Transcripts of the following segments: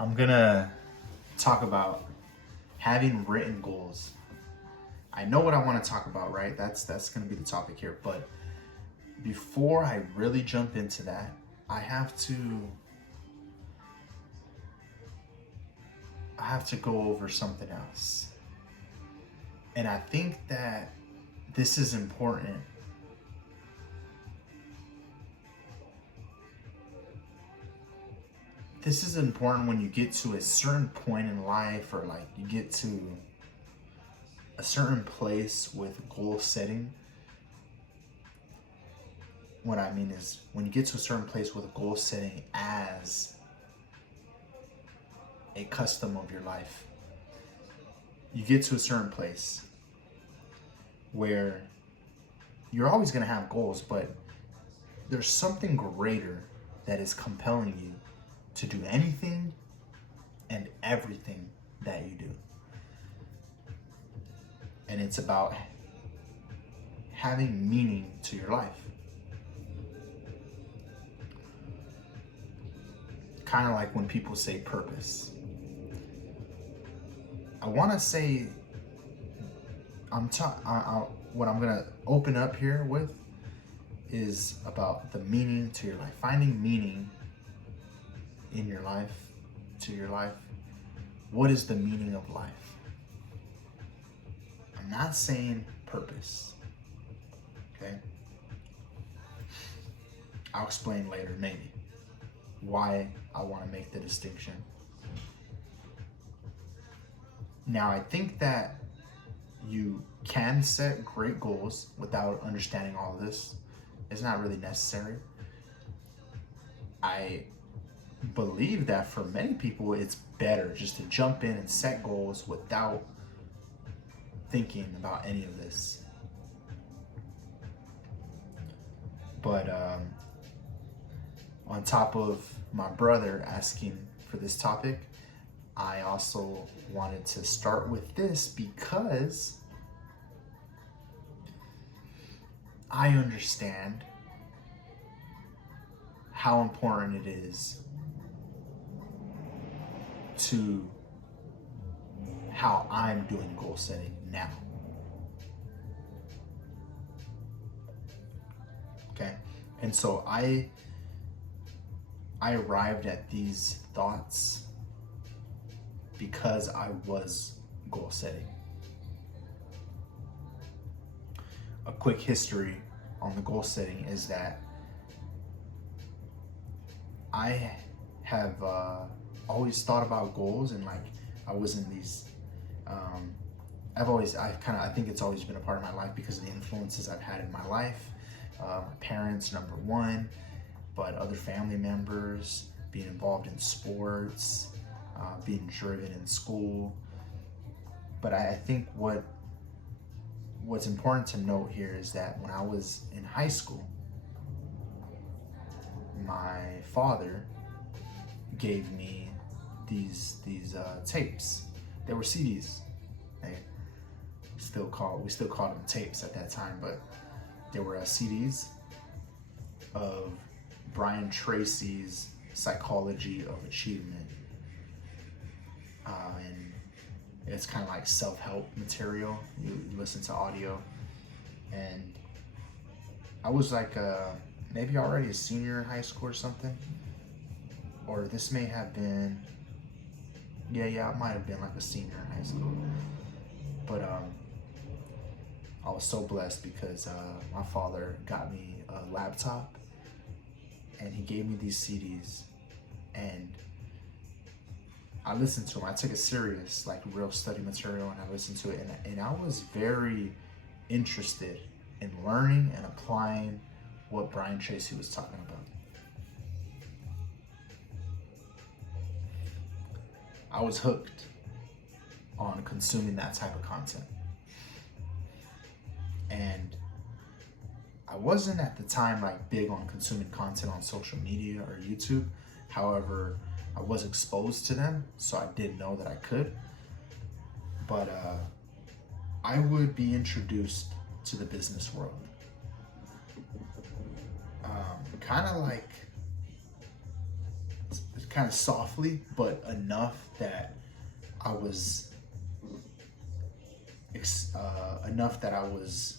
I'm gonna talk about having written goals. I know what I want to talk about, right? That's gonna be the topic here. But before I really jump into that, I have to I have to go over something else. And I think that this is important. This is important when you get to a certain point in life, or like you get to a certain place with goal setting. What I mean is when you get to a certain place with goal setting as a custom of your life, you get to a certain place where you're always going to have goals, but there's something greater that is compelling you to do anything and everything that you do. And it's about having meaning to your life. Kind of like when people say purpose. I want to say, what I'm going to open up here with is about the meaning to your life. Finding meaning in your life, to your life. What is the meaning of life? I'm not saying purpose, okay? I'll explain later, maybe, why I want to make the distinction. Now, I think that you can set great goals without understanding all of this. It's not really necessary. I believe that for many people, it's better just to jump in and set goals without thinking about any of this. But on top of my brother asking for this topic, I also wanted to start with this because I understand how important it is to how I'm doing goal setting now. Okay? And so I arrived at these thoughts because I was goal setting. A quick history on the goal setting is that I have always thought about goals, and like I was in these I think it's always been a part of my life because of the influences I've had in my life. My parents, number one, but other family members, being involved in sports, being driven in school. But I think what's important to note here is that when I was in high school, my father gave me these tapes. They were CDs. We still called them tapes at that time, but they were CDs of Brian Tracy's Psychology of Achievement, and it's kind of like self-help material. You listen to audio, and I was like maybe already a senior in high school or something, or this may have been, I might have been like a senior in high school. But I was so blessed because my father got me a laptop, and he gave me these CDs, and I listened to them. I took it serious, like real study material, and I listened to it, and I was very interested in learning and applying what Brian Tracy was talking about. I was hooked on consuming that type of content. And I wasn't at the time like big on consuming content on social media or YouTube. However, I was exposed to them, so I did know that I could. But I would be introduced to the business world. Kind of like kind of softly, but enough that I was enough that I was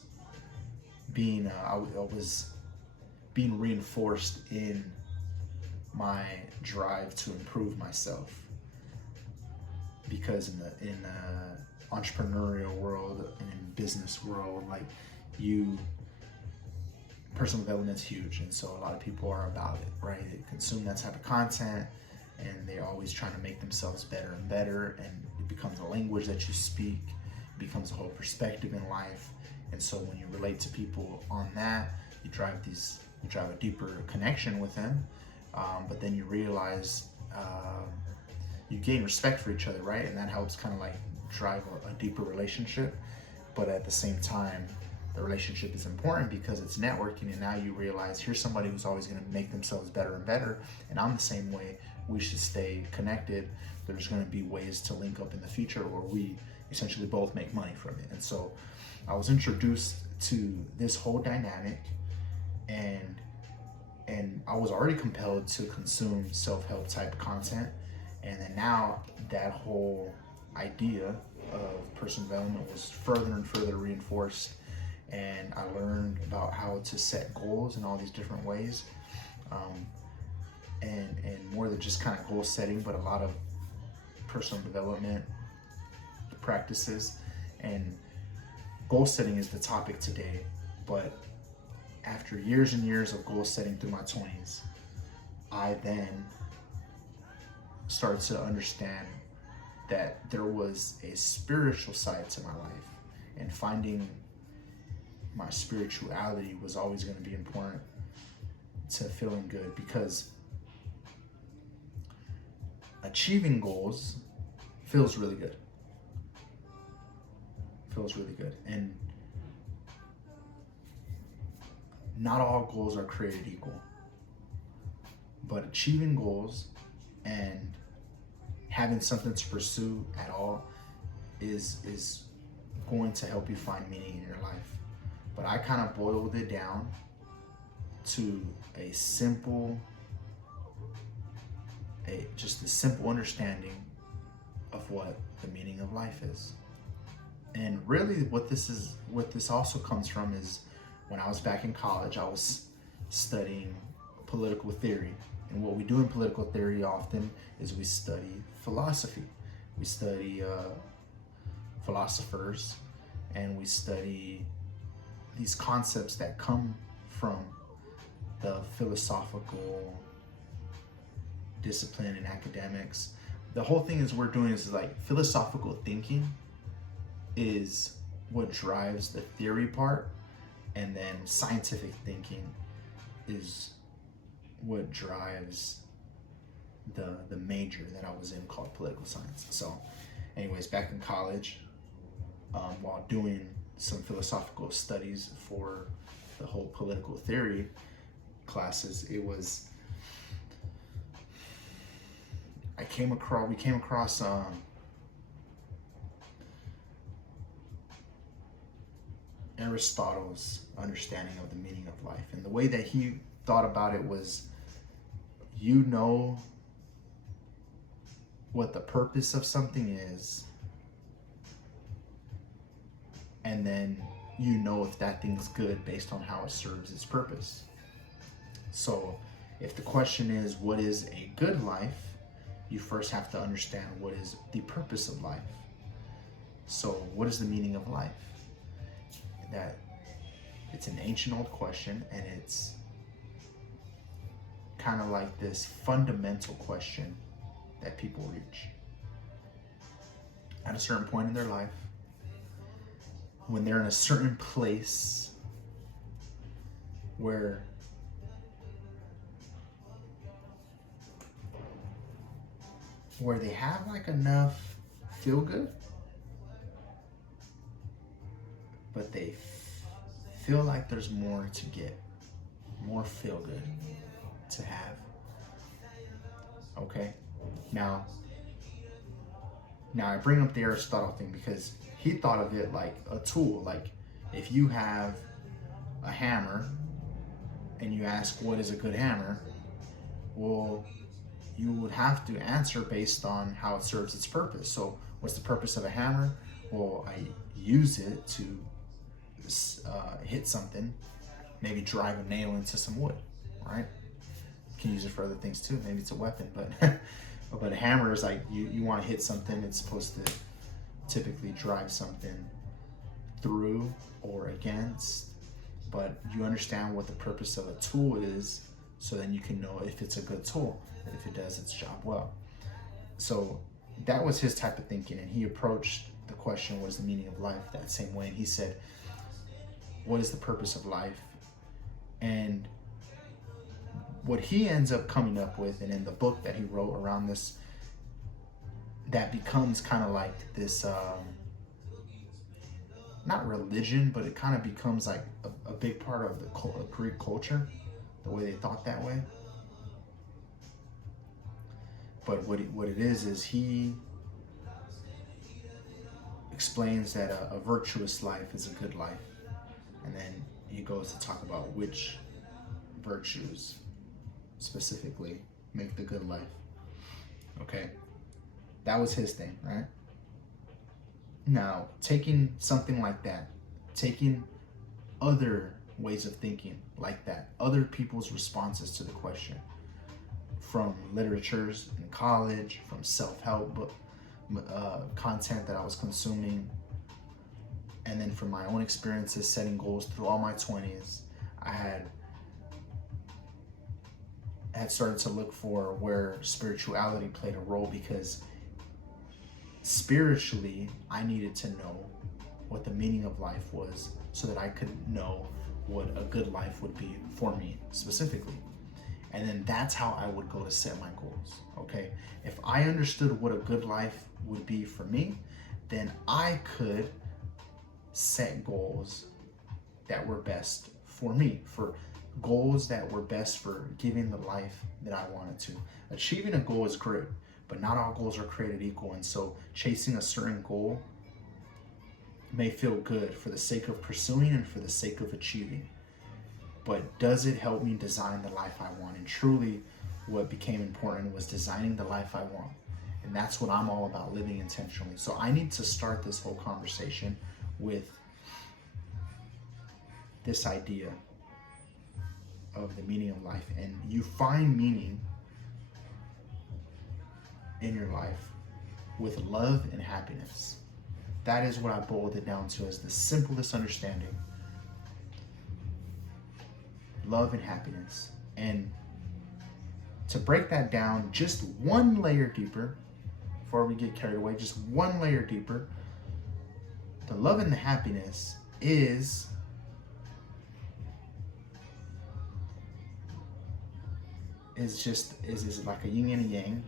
being I was being reinforced in my drive to improve myself. Because in the entrepreneurial world and in business world, like, personal development is huge, and so a lot of people are about it, right? They consume that type of content, and they're always trying to make themselves better and better, and it becomes a language that you speak, it becomes a whole perspective in life. And so when you relate to people on that, you drive a deeper connection with them, but then you realize you gain respect for each other, right? And that helps kind of like drive a deeper relationship. But at the same time, the relationship is important because it's networking, and now you realize here's somebody who's always going to make themselves better and better, and I'm the same way. We should stay connected. There's going to be ways to link up in the future where we essentially both make money from it. And so I was introduced to this whole dynamic, and I was already compelled to consume self-help type content. And then now that whole idea of personal development was further and further reinforced, and I learned about how to set goals in all these different ways, and more than just kind of goal setting, but a lot of personal development practices. And goal setting is the topic today, but after years and years of goal setting through my 20s, I then started to understand that there was a spiritual side to my life, and finding my spirituality was always going to be important to feeling good, because achieving goals feels really good. And not all goals are created equal, but achieving goals and having something to pursue at all is going to help you find meaning in your life. But I kind of boiled it down to just a simple understanding of what the meaning of life is. And really what this also comes from is when I was back in college, I was studying political theory. And what we do in political theory often is we study philosophy. We study philosophers, and we study these concepts that come from the philosophical discipline in academics. The whole thing is we're doing is like philosophical thinking is what drives the theory part, and then scientific thinking is what drives the major that I was in, called political science. So anyways, back in college, while doing some philosophical studies for the whole political theory classes, we came across Aristotle's understanding of the meaning of life. And the way that he thought about it was, you know what the purpose of something is, and then you know if that thing's good based on how it serves its purpose. So if the question is, what is a good life? You first have to understand what is the purpose of life. So what is the meaning of life? That it's an ancient old question, and it's kind of like this fundamental question that people reach at a certain point in their life, when they're in a certain place where they have like enough feel good, but they feel like there's more to get, more feel good to have. Okay, now I bring up the Aristotle thing because he thought of it like a tool. Like if you have a hammer and you ask what is a good hammer, well, you would have to answer based on how it serves its purpose. So what's the purpose of a hammer? Well, I use it to hit something, maybe drive a nail into some wood, right? You can use it for other things too. Maybe it's a weapon, but but a hammer is like you want to hit something. It's supposed to typically drive something through or against, but you understand what the purpose of a tool is, so then you can know if it's a good tool, if it does its job well. So that was his type of thinking, and he approached the question, what is the meaning of life, that same way. And he said, what is the purpose of life? And what he ends up coming up with, and in the book that he wrote around this, that becomes kind of like this not religion, but it kind of becomes like a big part of the Greek culture, the way they thought that way. But what it is he explains that a virtuous life is a good life, and then he goes to talk about which virtues specifically make the good life. Okay, that was his thing, right? Now, taking something like that, taking other ways of thinking like that, other people's responses to the question, from literatures in college, from self-help book content that I was consuming, and then from my own experiences setting goals through all my 20s, I had started to look for where spirituality played a role, because spiritually I needed to know what the meaning of life was, so that I could know what a good life would be for me specifically. And then that's how I would go to set my goals. Okay, if I understood what a good life would be for me, then I could set goals that were best for me, for goals that were best for giving the life that I wanted to. Achieving a goal is great, but not all goals are created equal. And so chasing a certain goal may feel good for the sake of pursuing and for the sake of achieving. But does it help me design the life I want? And truly what became important was designing the life I want. And that's what I'm all about, living intentionally. So I need to start this whole conversation with this idea of the meaning of life. And you find meaning in your life with love and happiness. That is what I boiled it down to as the simplest understanding. Love and happiness. And to break that down just one layer deeper, before we get carried away, just one layer deeper, the love and the happiness is like a yin and a yang,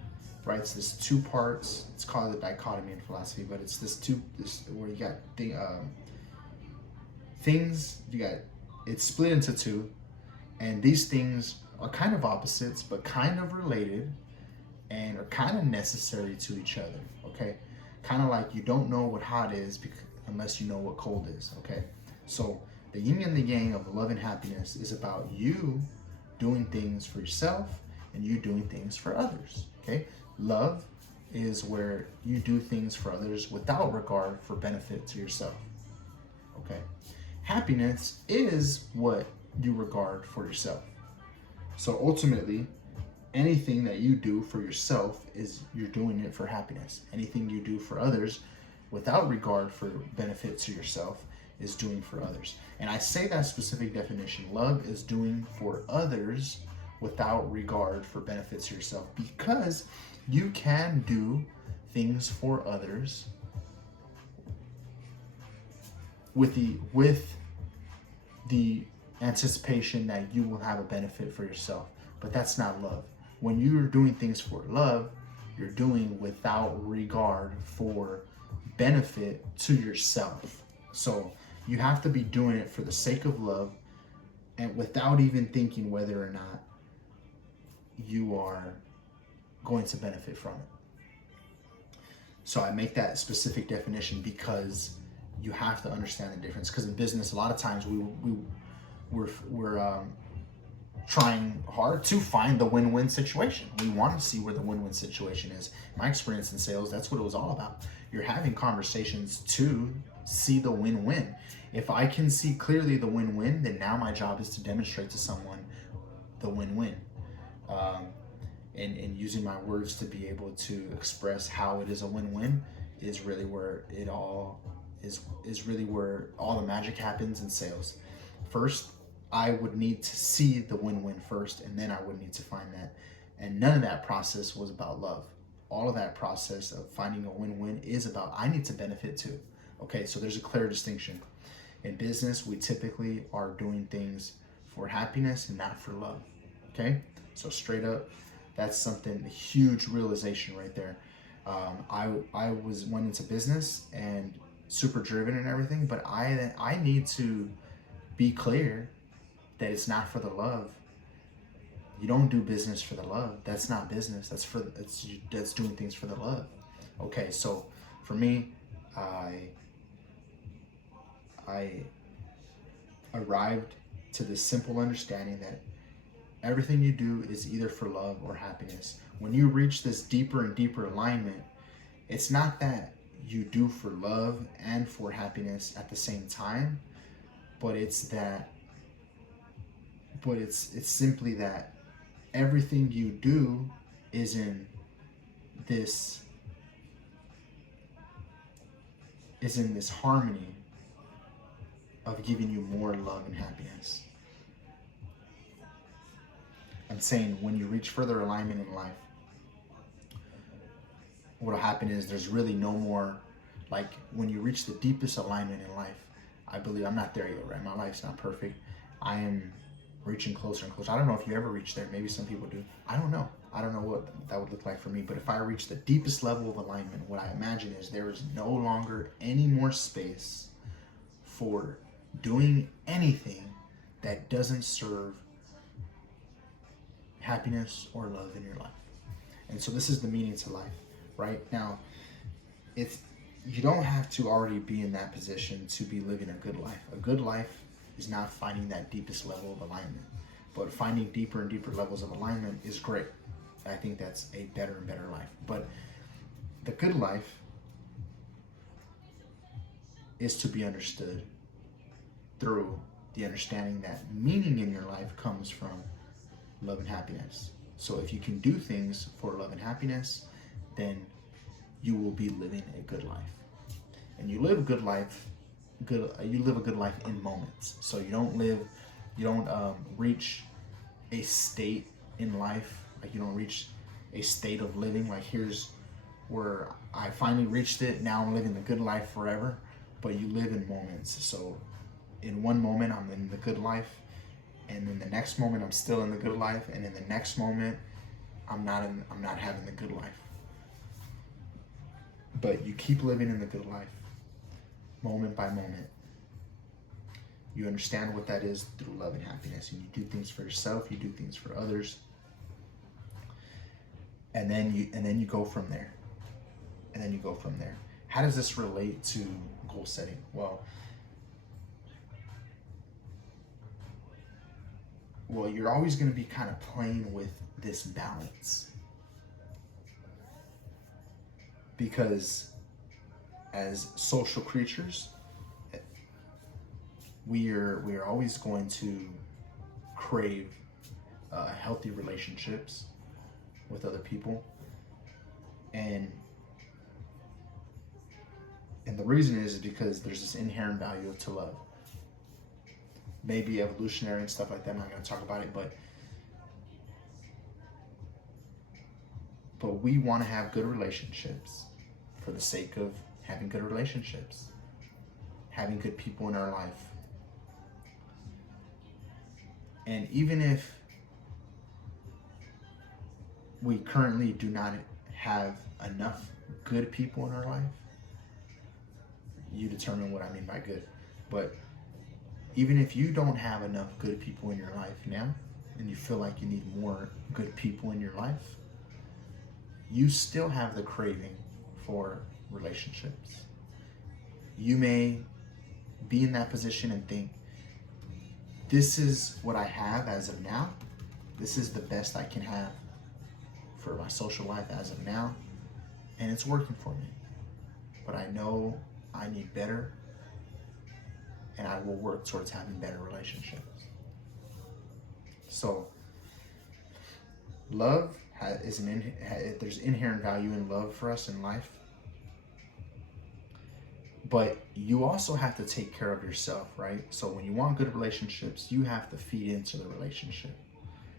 right? It's this two parts. It's called a dichotomy in philosophy, but it's this where you got things, it's split into two, and these things are kind of opposites, but kind of related, and are kind of necessary to each other. Okay, kind of like you don't know what hot is unless you know what cold is. Okay, so the yin and the yang of love and happiness is about you doing things for yourself and you doing things for others. Okay, love is where you do things for others without regard for benefit to yourself. Okay, happiness is what you regard for yourself. So ultimately, anything that you do for yourself is you're doing it for happiness. Anything you do for others without regard for benefit to yourself is doing for others. And I say that specific definition, love is doing for others without regard for benefits to yourself, because you can do things for others with the anticipation that you will have a benefit for yourself. But that's not love. When you're doing things for love, you're doing without regard for benefit to yourself. So you have to be doing it for the sake of love, and without even thinking whether or not you are going to benefit from it. So I make that specific definition because you have to understand the difference. Because in business, a lot of times we're trying hard to find the win-win situation. We want to see where the win-win situation is. My experience in sales, that's what it was all about. You're having conversations to see the win-win. If I can see clearly the win-win, then now my job is to demonstrate to someone the win-win. And using my words to be able to express how it is a win-win is really where it all is really where all the magic happens in sales. First, I would need to see the win-win first, and then I would need to find that. And none of that process was about love. All of that process of finding a win-win is about I need to benefit too. Okay, so there's a clear distinction. In business, we typically are doing things for happiness and not for love. Okay, so straight up, that's something, a huge realization right there. I went into business and super driven and everything, but I need to be clear that it's not for the love. You don't do business for the love. That's not business. That's doing things for the love. Okay, so for me, I arrived to this simple understanding that everything you do is either for love or happiness. When you reach this deeper and deeper alignment, it's not that you do for love and for happiness at the same time, but it's simply that everything you do is in this harmony of giving you more love and happiness. I'm saying when you reach further alignment in life, what'll happen is there's really no more, like when you reach the deepest alignment in life, I believe I'm not there yet, right? My life's not perfect. I am reaching closer and closer. I don't know if you ever reach there. Maybe some people do. I don't know. I don't know what that would look like for me. But if I reach the deepest level of alignment, what I imagine is there is no longer any more space for doing anything that doesn't serve happiness or love in your life. And so this is the meaning to life, right? Now, you don't have to already be in that position to be living a good life. A good life is not finding that deepest level of alignment, but finding deeper and deeper levels of alignment is great. I think that's a better and better life. But the good life is to be understood through the understanding that meaning in your life comes from love and happiness. So if you can do things for love and happiness, then you will be living a good life. And you live a good life, you live a good life in moments. So you don't reach a state in life, like you don't reach a state of living, like here's where I finally reached it, now I'm living the good life forever. But you live in moments. So in one moment I'm in the good life, and in the next moment I'm still in the good life, and in the next moment I'm not having the good life. But you keep living in the good life, moment by moment. You understand what that is through love and happiness, and you do things for yourself, you do things for others, and then you go from there. And then you go from there. How does this relate to goal setting? Well, you're always going to be kind of playing with this balance, because as social creatures, we are always going to crave healthy relationships with other people, and the reason is because there's this inherent value to love. Maybe evolutionary and stuff like that. I'm not going to talk about it, but we want to have good relationships for the sake of having good relationships, having good people in our life. And even if we currently do not have enough good people in our life, you determine what I mean by good, but even if you don't have enough good people in your life now, and you feel like you need more good people in your life, you still have the craving for relationships. You may be in that position and think, this is what I have as of now, this is the best I can have for my social life as of now, and it's working for me. But I know I need better, and I will work towards having better relationships. So love there's inherent value in love for us in life, but you also have to take care of yourself, right? So when you want good relationships, you have to feed into the relationship.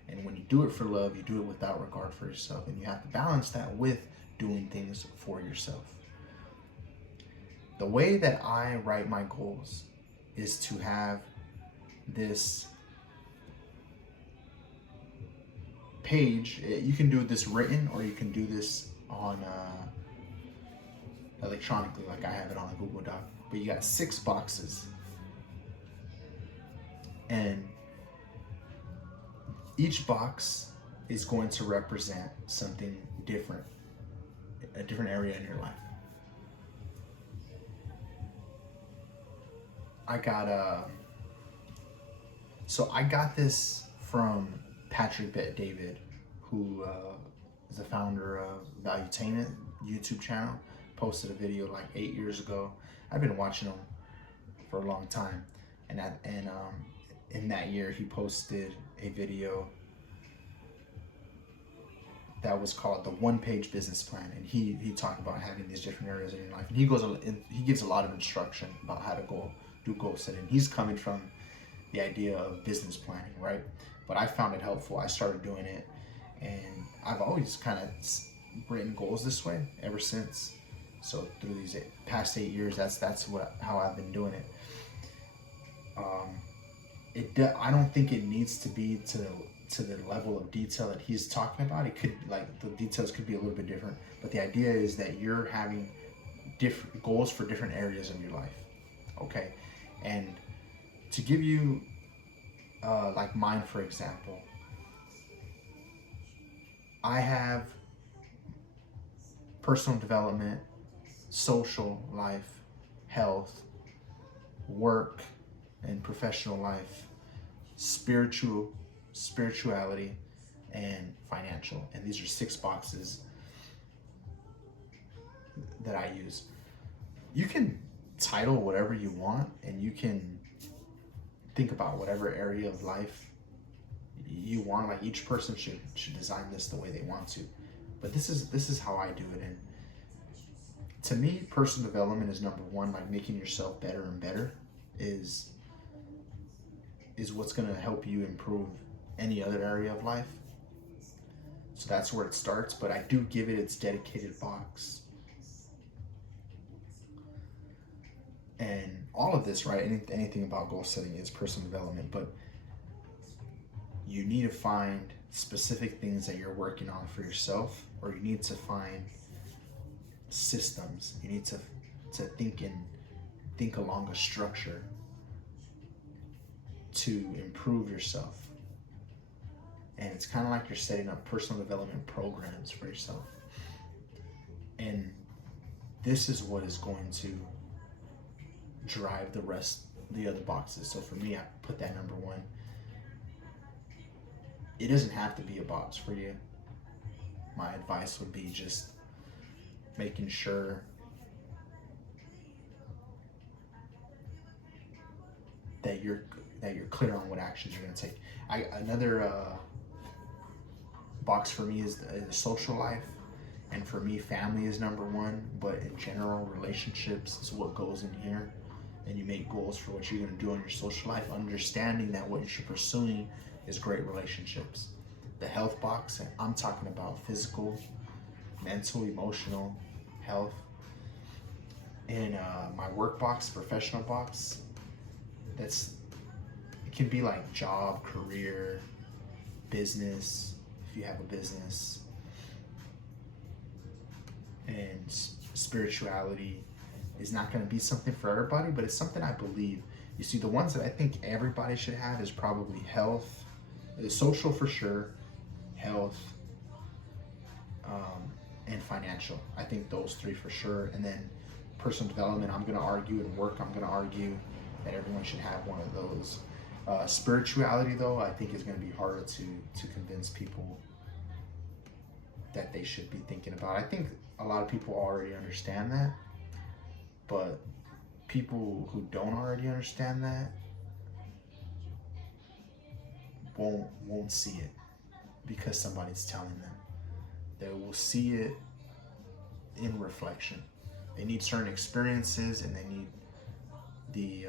And when you do it for love, you do it without regard for yourself, and you have to balance that with doing things for yourself. The way that I write my goals is to have this page. You can do this written, or you can do this on electronically, like I have it on a Google Doc. But you got 6 boxes, and each box is going to represent something different, a different area in your life. I got this from Patrick Bet-David, who is the founder of Valuetainment YouTube channel. Posted a video like 8 years ago. I've been watching him for a long time, and in that year he posted a video that was called the One-Page Business Plan, and he talked about having these different areas in your life, and he gives a lot of instruction about how to do goal setting. He's coming from the idea of business planning, right? But I found it helpful. I started doing it, and I've always kind of written goals this way ever since. So through these past 8 years, that's how I've been doing it. I don't think it needs to be to the level of detail that he's talking about. It could, like, the details could be a little bit different, but the idea is that you're having different goals for different areas of your life. Okay, and to give you like mine, for example, I have personal development, social life, health, work and professional life, spirituality, and financial. And these are 6 boxes that I use. You can title whatever you want, and you can think about whatever area of life you want. Like, each person should design this the way they want to, but this is how I do it. And to me, personal development is number one. Like, making yourself better and better is what's going to help you improve any other area of life. So that's where it starts, but I do give it its dedicated box. And all of this, right, anything about goal setting is personal development, but you need to find specific things that you're working on for yourself, or you need to find systems. You need to think along a structure to improve yourself. And it's kind of like you're setting up personal development programs for yourself. And this is what is going to drive the other boxes. So for me, I put that number one. It doesn't have to be a box for you. My advice would be just making sure that you're clear on what actions you're going to take. Another box for me is the social life, and for me, family is number one. But in general, relationships is what goes in here. And you make goals for what you're going to do in your social life, understanding that what you're pursuing is great relationships. The health box, and I'm talking about physical, mental, emotional health. And my work box, professional box, it can be like job, career, business, if you have a business, and spirituality is not going to be something for everybody, but it's something I believe. You see, the ones that I think everybody should have is probably health, social for sure, health, and financial. I think those 3 for sure. And then personal development, I'm going to argue, and work, I'm going to argue that everyone should have one of those. Spirituality, though, I think is going to be harder to convince people that they should be thinking about. I think a lot of people already understand that, but people who don't already understand that won't see it because somebody's telling them. They will see it in reflection. They need certain experiences, and they need the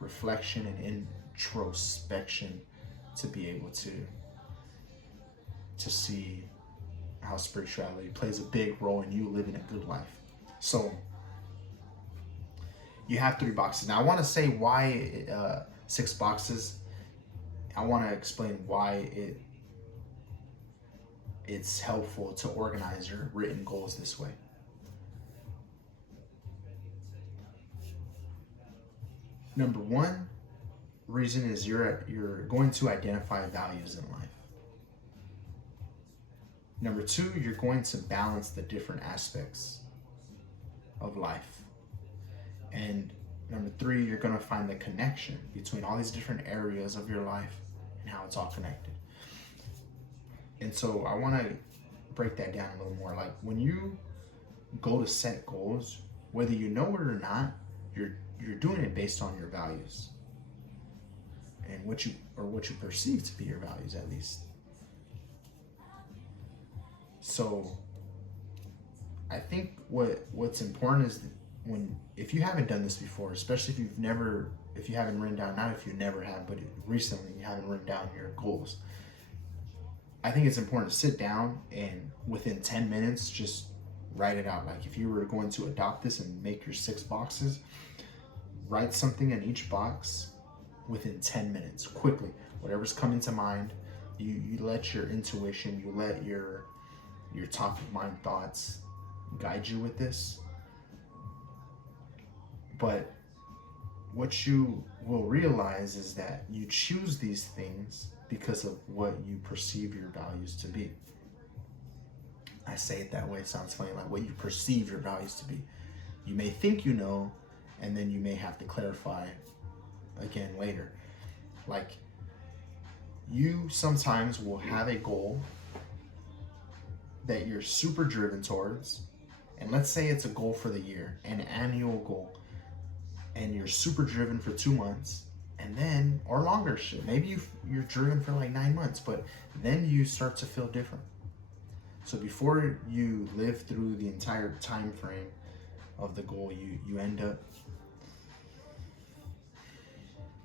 reflection and introspection to be able to see how spirituality plays a big role in you living a good life. So you have 3 boxes. Now I want to say why 6 boxes. I want to explain why it's helpful to organize your written goals this way. Number 1 reason is you're going to identify values in life. Number 2, you're going to balance the different aspects of life. And number 3, you're going to find the connection between all these different areas of your life and how it's all connected. And so I want to break that down a little more. Like when you go to set goals, whether you know it or not, you're doing it based on your values and what you perceive to be your values, at least. So I think what's important is if you haven't done this before, especially if you haven't written down, not if you never have, but recently you haven't written down your goals, I think it's important to sit down and within 10 minutes just write it out. Like if you were going to adopt this and make your 6 boxes, write something in each box within 10 minutes, quickly. Whatever's coming to mind, you let your intuition, you let your top of mind thoughts guide you with this. But what you will realize is that you choose these things because of what you perceive your values to be. I say it that way, it sounds funny, like what you perceive your values to be. You may think you know, and then you may have to clarify again later. Like you sometimes will have a goal that you're super driven towards, and let's say it's a goal for the year, an annual goal, and you're super driven for 2 months, and then, or longer shit, maybe you're driven for like 9 months, but then you start to feel different. So before you live through the entire time frame of the goal, you end up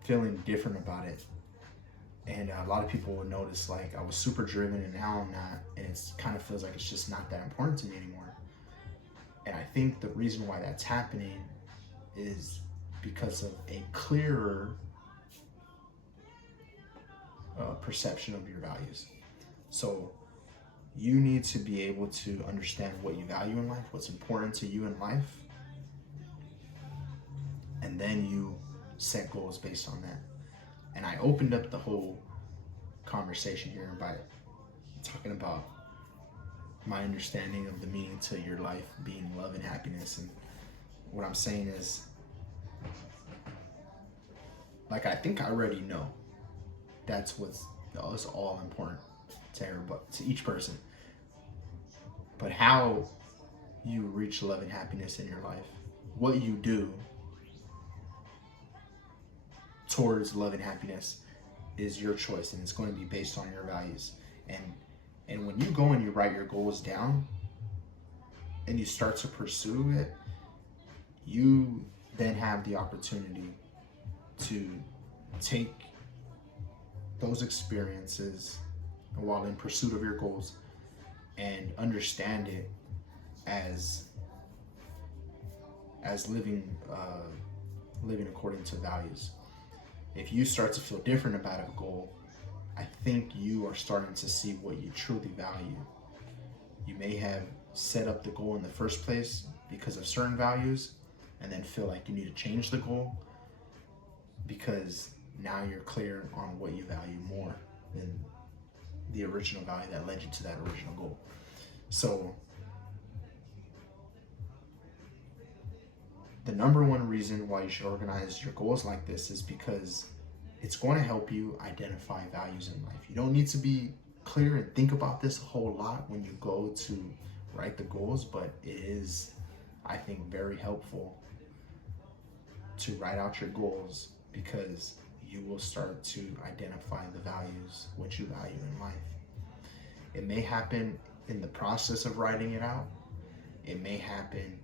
feeling different about it. And a lot of people will notice, like, I was super driven and now I'm not, and it kind of feels like it's just not that important to me anymore. And I think the reason why that's happening is because of a clearer perception of your values. So you need to be able to understand what you value in life, what's important to you in life, and then you set goals based on that. And I opened up the whole conversation here by talking about my understanding of the meaning to your life being love and happiness. And what I'm saying is, like, I think I already know that's what's all important to everybody, to each person. But how you reach love and happiness in your life, what you do towards love and happiness, is your choice, and it's going to be based on your values. And when you go and you write your goals down and you start to pursue it, you then have the opportunity to take those experiences while in pursuit of your goals and understand it as living according to values. If you start to feel different about a goal, I think you are starting to see what you truly value. You may have set up the goal in the first place because of certain values, and then feel like you need to change the goal because now you're clear on what you value more than the original value that led you to that original goal. So the number one reason why you should organize your goals like this is because it's going to help you identify values in life. You don't need to be clear and think about this a whole lot when you go to write the goals, but it is, I think, very helpful to write out your goals, because you will start to identify the values, what you value in life. It may happen in the process of writing it out. It may happen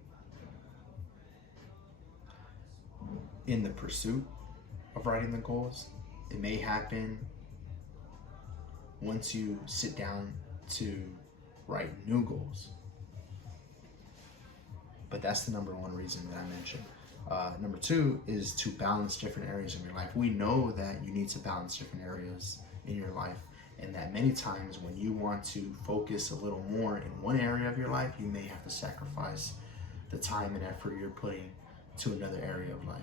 in the pursuit of writing the goals. It may happen once you sit down to write new goals. But that's the number one reason that I mentioned. Number two is to balance different areas of your life. We know that you need to balance different areas in your life, and that many times when you want to focus a little more in one area of your life, you may have to sacrifice the time and effort you're putting to another area of life.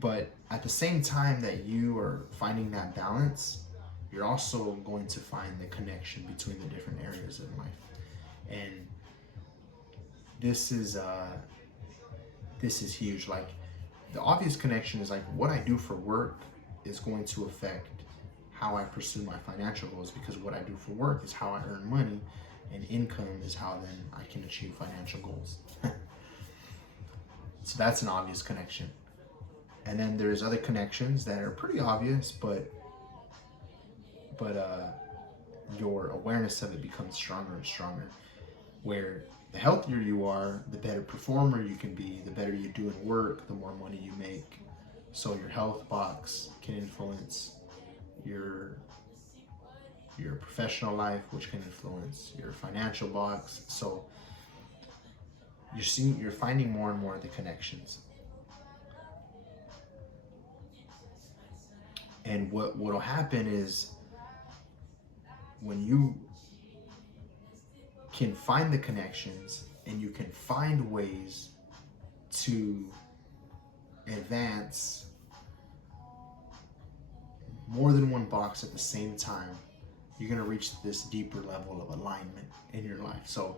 But at the same time that you are finding that balance, you're also going to find the connection between the different areas of life. And this is huge. Like, the obvious connection is like what I do for work is going to affect how I pursue my financial goals, because what I do for work is how I earn money, and income is how then I can achieve financial goals. So that's an obvious connection. And then there's other connections that are pretty obvious, but your awareness of it becomes stronger and stronger, where the healthier you are, the better performer you can be, the better you do in work, the more money you make. So your health box can influence your professional life, which can influence your financial box. So you're finding more and more of the connections. And what'll happen is, when you can find the connections and you can find ways to advance more than one box at the same time, you're going to reach this deeper level of alignment in your life. So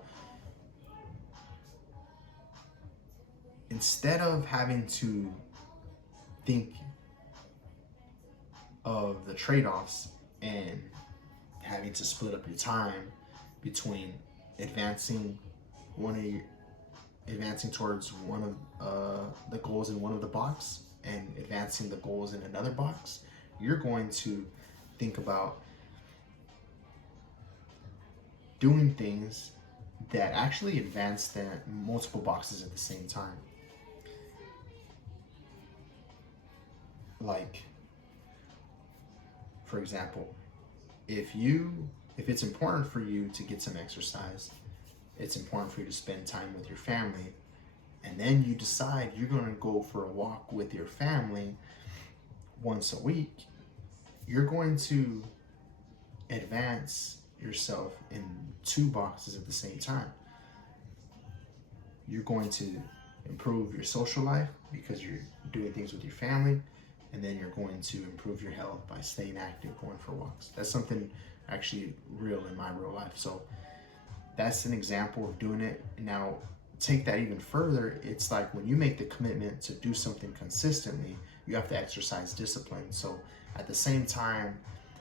instead of having to think of the trade-offs and having to split up your time between advancing towards one of the goals in one of the box and advancing the goals in another box, you're going to think about doing things that actually advance the multiple boxes at the same time. Like, for example, if it's important for you to get some exercise, it's important for you to spend time with your family, and then you decide you're going to go for a walk with your family once a week, you're going to advance yourself in two boxes at the same time. You're going to improve your social life because you're doing things with your family, and then you're going to improve your health by staying active, going for walks. That's something actually real in my real life. So that's an example of doing it. Now, take that even further. It's like when you make the commitment to do something consistently, you have to exercise discipline. So at the same time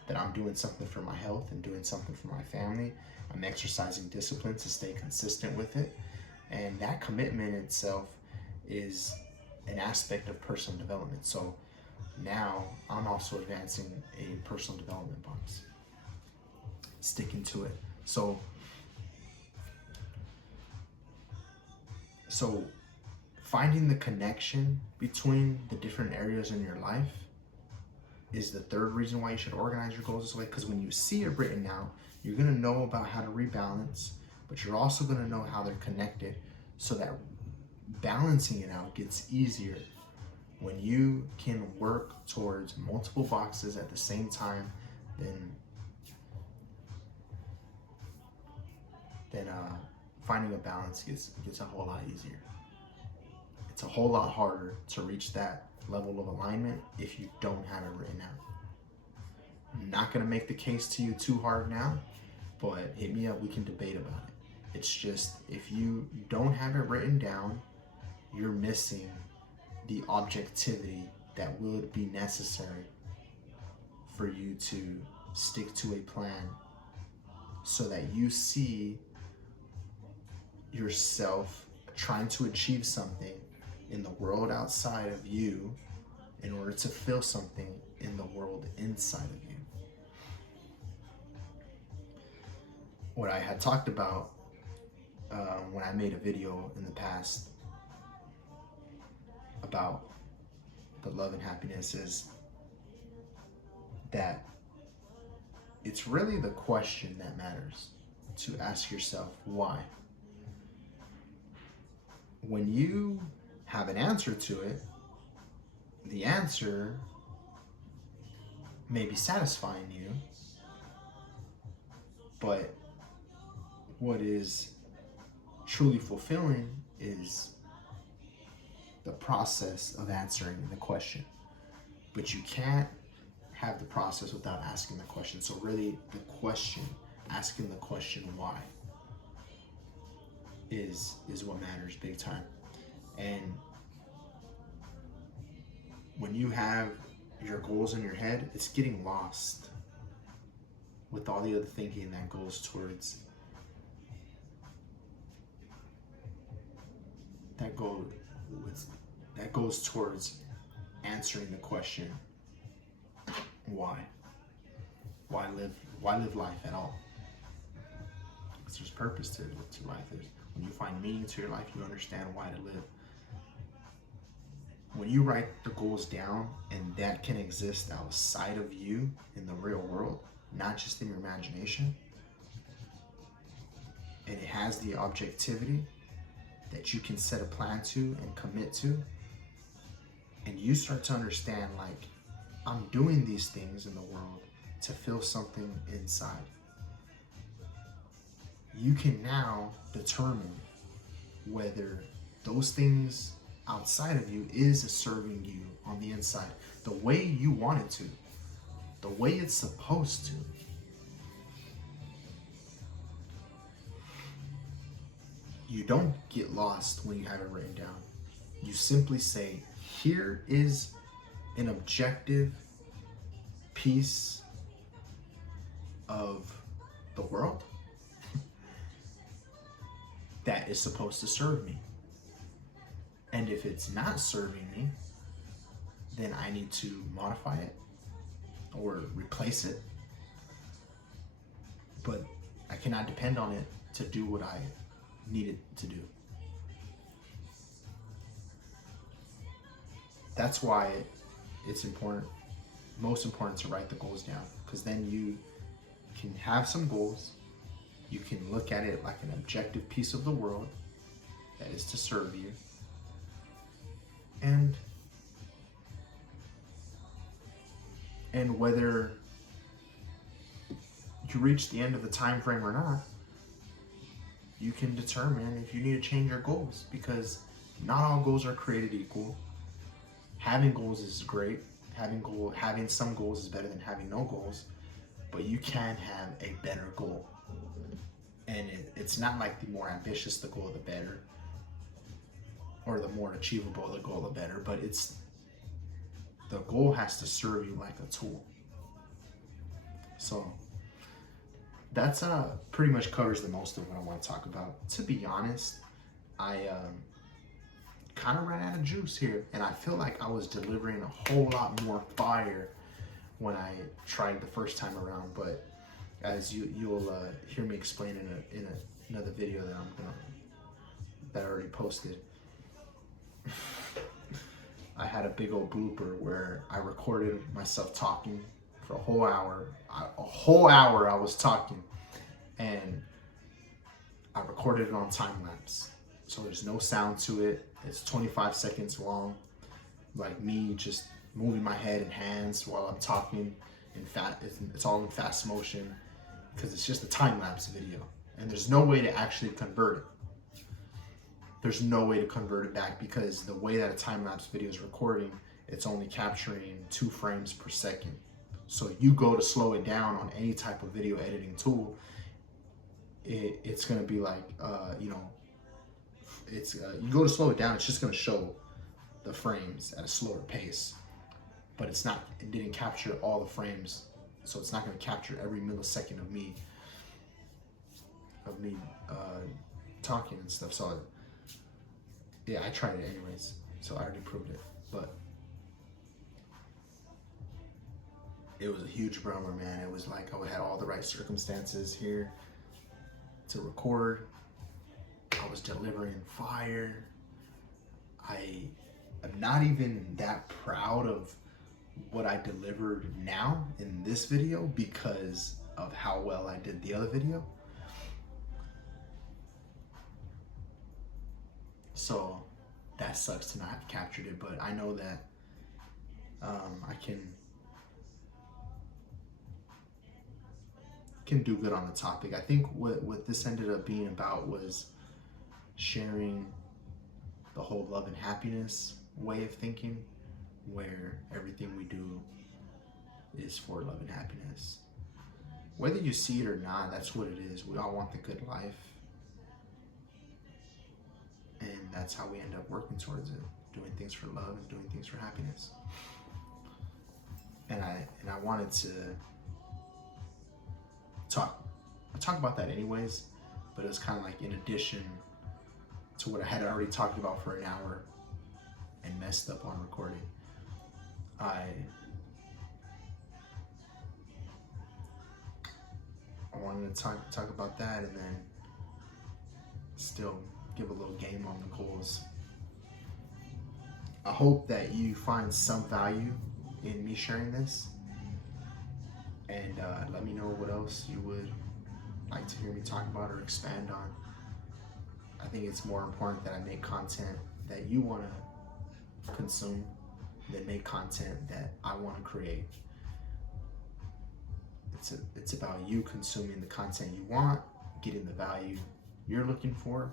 that I'm doing something for my health and doing something for my family, I'm exercising discipline to stay consistent with it. And that commitment itself is an aspect of personal development. So now I'm also advancing a personal development box, sticking to it. So finding the connection between the different areas in your life is the third reason why you should organize your goals this way. Because when you see it written out, you're going to know about how to rebalance, but you're also going to know how they're connected, so that balancing it out gets easier when you can work towards multiple boxes at the same time. Then finding a balance gets a whole lot easier. It's a whole lot harder to reach that level of alignment if you don't have it written out. I'm not going to make the case to you too hard now, but hit me up, we can debate about it. It's just, if you don't have it written down, you're missing the objectivity that would be necessary for you to stick to a plan, so that you see yourself trying to achieve something in the world outside of you in order to feel something in the world inside of you. What I had talked about when I made a video in the past about the love and happiness is that it's really the question that matters, to ask yourself why. When you have an answer to it, the answer may be satisfying you, but what is truly fulfilling is the process of answering the question. But you can't have the process without asking the question. So really the question, asking the question why, is what matters big time. And when you have your goals in your head, it's getting lost with all the other thinking that goes towards answering the question why live life at all. Because there's purpose to life. When you find meaning to your life, you understand why to live. When you write the goals down, and that can exist outside of you in the real world, not just in your imagination, and it has the objectivity that you can set a plan to and commit to, and you start to understand, like, I'm doing these things in the world to feel something inside. You can now determine whether those things outside of you is serving you on the inside the way you want it to, the way it's supposed to. You don't get lost when you have it written down. You simply say, here is an objective piece of the world that is supposed to serve me. And if it's not serving me, then I need to modify it or replace it. But I cannot depend on it to do what I need it to do. That's why it's important, most important, to write the goals down, because then you can have some goals. You can look at it like an objective piece of the world that is to serve you. And whether you reach the end of the time frame or not, you can determine if you need to change your goals, because not all goals are created equal. Having goals is great. Having some goals is better than having no goals, but you can have a better goal. And it's not like the more ambitious the goal, the better, or the more achievable the goal, the better, but the goal has to serve you like a tool. So that's pretty much covers the most of what I want to talk about. To be honest, I kind of ran out of juice here, and I feel like I was delivering a whole lot more fire when I tried the first time around. But as you'll hear me explain in another video that I already posted, I had a big old blooper where I recorded myself talking for a whole hour. I was talking, and I recorded it on time lapse. So there's no sound to it. It's 25 seconds long, like me just moving my head and hands while I'm talking. It's all in fast motion, because it's just a time lapse video, and there's no way to actually convert it. There's no way to convert it back, because the way that a time-lapse video is recording, it's only capturing 2 frames per second. So you go to slow it down on any type of video editing tool, it's going to be like, it's you go to slow it down, it's just gonna show the frames at a slower pace, but it didn't capture all the frames, so it's not gonna capture every millisecond of me talking and stuff. So yeah, I tried it anyways, so I already proved it. But it was a huge bummer, man. It was like I had all the right circumstances here to record. I was delivering fire. I am not even that proud of what I delivered now in this video because of how well I did the other video. So that sucks to not have captured it, but I know that I can do good on the topic. I think what this ended up being about was sharing the whole love and happiness way of thinking, where everything we do is for love and happiness. Whether you see it or not, that's what it is. We all want the good life, and that's how we end up working towards it, doing things for love and doing things for happiness. And I wanted to talk about that anyways, but it was kind of like in addition to what I had already talked about for an hour and messed up on recording. I wanted to talk about that and then still give a little game on the goals. I hope that you find some value in me sharing this, and let me know what else you would like to hear me talk about or expand on. I think it's more important that I make content that you want to consume than make content that I want to create. It's about you consuming the content you want, getting the value you're looking for,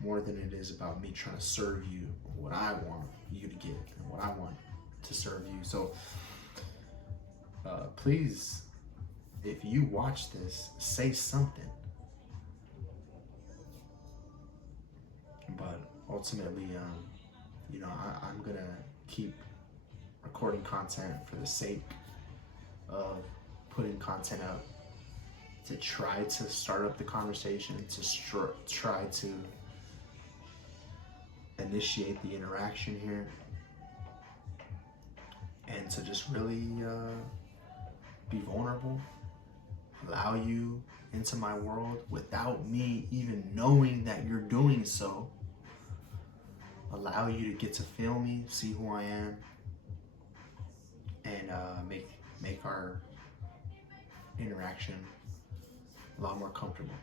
more than it is about me trying to serve you what I want you to get and what I want to serve you. So please, if you watch this, say something. But ultimately, I'm gonna keep recording content for the sake of putting content up, to try to start up the conversation, to try to initiate the interaction here, and to just really be vulnerable, allow you into my world without me even knowing that you're doing so, allow you to get to feel me, see who I am, and make our interaction a lot more comfortable.